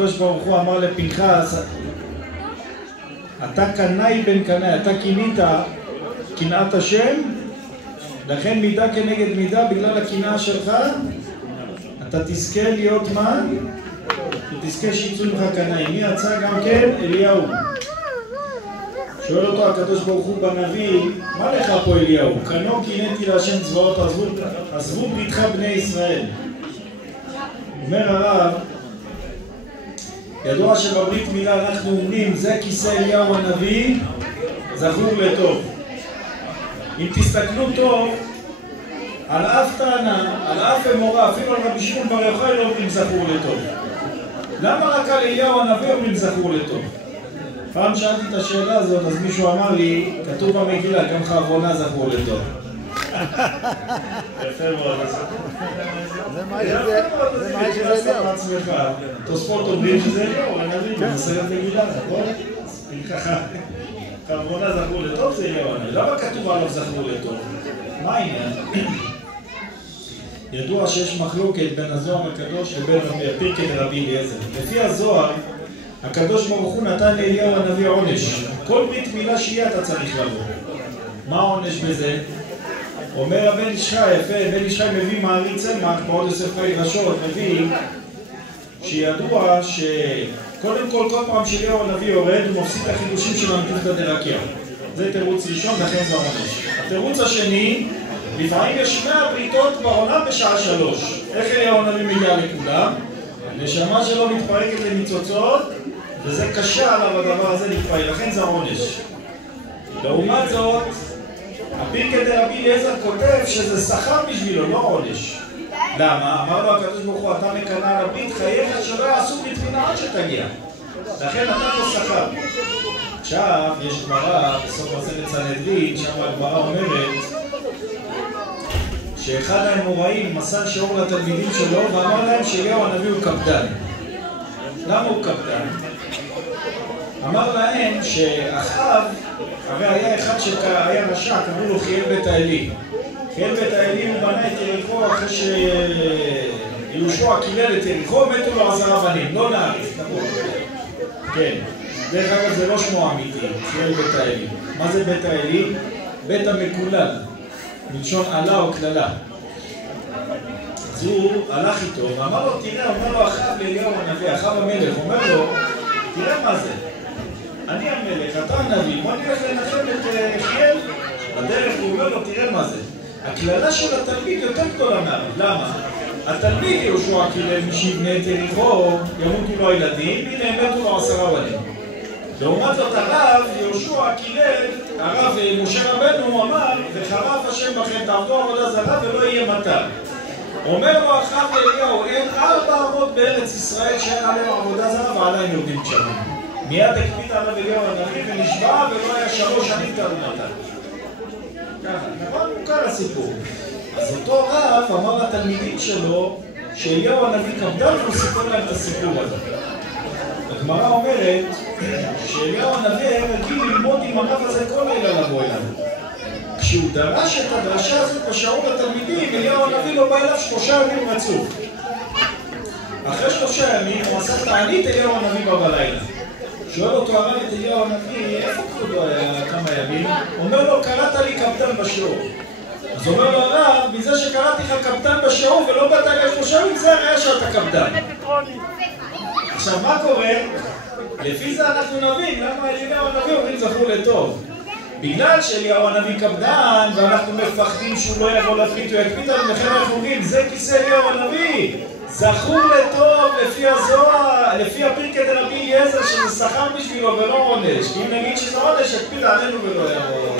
הקדוש ברוך הוא אמר לפנחס, אתה קנאי בן קנאי, אתה קינית קנאת השם, לכן מידה כנגד מידה בגלל הקנאה שלך, אתה תזכה להיות מה? תזכה שיצאו לך קנאי. מי יצא גם כן? אליהו. שואל אותו הקדוש ברוך הוא בנביא, מה לך פה אליהו? קנו קינאתי להשם צבאות, עזבו ביתך בני ישראל. אומר הרב, ידוע שבברית מילה אנחנו אומרים, זה כיסא אליהו הנביא, זכור לטוב. אם תסתכלו טוב, על אף טענה, על אף אמורה, אפילו על רבי שמעון בר יוחאי לא אומרים זכור לטוב. למה רק על אליהו הנביא אומרים זכור לטוב? פעם שאלתי את השאלה הזאת, אז מישהו אמר לי, כתוב במגילה, גם חרבונה זכור לטוב. יפה מאוד. זה מה שזה אליהו. תוספות אומרים שזה אליהו, הנביא, במסכת מגילה, נכון? חרבונה זכור לטוב זה אליהו הנביא. למה כתוב עליו זכור לטוב? מה העניין? ידוע שיש מחלוקת בין הזוהר הקדוש לבין פרקי דרבי אליעזר. לפי הזוהר, הקדוש ברוך הוא נתן לאליהו הנביא עונש. כל ברית מילה שיהיה אתה צריך לבוא. מה העונש בזה? אומר הבן איש חי, יפה, בן איש חי מביא מעריץ צמח, בעוד יוסף חי רשות, מביא שידוע שקודם כל פעם שאליהו הנביא יורד הוא מפסיק את החידושים של המתיחתא דרקיע. זה תירוץ ראשון, לכן זה העונש. התירוץ השני, לפעמים יש 100 בריתות בעונה בשעה 3. איך אליהו הנביא מגיע לכולם? נשמה שלו מתפרקת לניצוצות, וזה קשה עליו הדבר הזה להתפרק, לכן זה העונש. לעומת זאת, הפרקי דרבי אליעזר כותב שזה שכר בשבילו, לא עונש. למה? אמר לו הקדוש ברוך הוא, אתה מקנא על הברית, חייך שלא יעשו ברית מילה עד שתגיע. לכן נתן לו שכר. עכשיו יש גמרא בסוף מסכת סנהדרין, שם הגמרא אומרת שאחד האמוראים מסר שיעור לתלמידים שלו ואמר להם שאליהו הנביא הוא קפדן. למה הוא קפדן? אמר להם שאחיו, הרי היה אחד שהיה רשע, קראו לו חיאל בית האלי. חיאל בית האלי הוא בנה את יריחו אחרי שיהושע קילל את יריחו, מתו לו 10 בנים, לא נאריך, נכון? כן. דרך אגב זה לא שמו אמיתי, חיאל בית האלי. מה זה בית האלי? בית המקולל. מלשון עלה או כללה. אז הוא הלך איתו ואמר לו, תראה, אומר לו אחיו לאליהו הנביא, אחיו המלך, אומר לו, תראה מה זה. אני המלך, אתה הנביא, בוא נלך לנחם את חיאל. בדרך הוא אומר לו, תראה מה זה. הכללה של התלמיד יותר גדולה מהרב. למה? התלמיד יהושע קילל מי שיבנה את יריחו, ימותו לו הילדים, הנה מתו לו 10 בנים. לעומת זאת הרב, יהושע קילל, הרב משה רבנו אמר, וחרף השם בכם תעבדו עבודה זרה ולא יהיה מטר. אומר לו אחיו לאליהו, אין 4 אמות בארץ ישראל שאין עליהם עבודה זרה ועדיין יורדים גשמים. מיד הקפיד עליו אליהו הנביא ונשבע ולא היה 3 שנים תלו מטר. ככה, נכון? מוכר הסיפור. אז אותו רב אמר לתלמידים שלו שאליהו הנביא קפדן והוא סיפר להם את הסיפור הזה. הגמרא אומרת שאליהו הנביא היה רגיל ללמוד עם הרב הזה כל לילה לבוא אליו. כשהוא דרש את הדרשה הזאת בשיעור לתלמידים, אליהו הנביא לא בא אליו 3 ימים רצוף. אחרי 3 ימים הוא עשה תענית אליהו הנביא בא בלילה. שואל אותו הרב את אליהו הנביא, איפה כבודו היה כמה ימים? אומר לו, קראת לי קפדן בשיעור. אז אומר לו הרב, מזה שקראתי לך קפדן בשיעור ולא באת אליי 3 ימים, זה הראיה שאתה קפדן. עכשיו מה קורה? לפי זה אנחנו נבין למה אליהו הנביא אומרים זכור לטוב. בגלל שאליהו הנביא קפדן ואנחנו מפחדים שהוא לא יבוא לברית, הוא יקפיד עלינו, לכן אנחנו אומרים זה כיסא אליהו הנביא, זכור לטוב לפי הזוהר, לפי הפרקי דרבי אליעזר שזה שכר בשבילו ולא עונש. כי אם נגיד שזה עונש יקפיד עלינו ולא יבוא.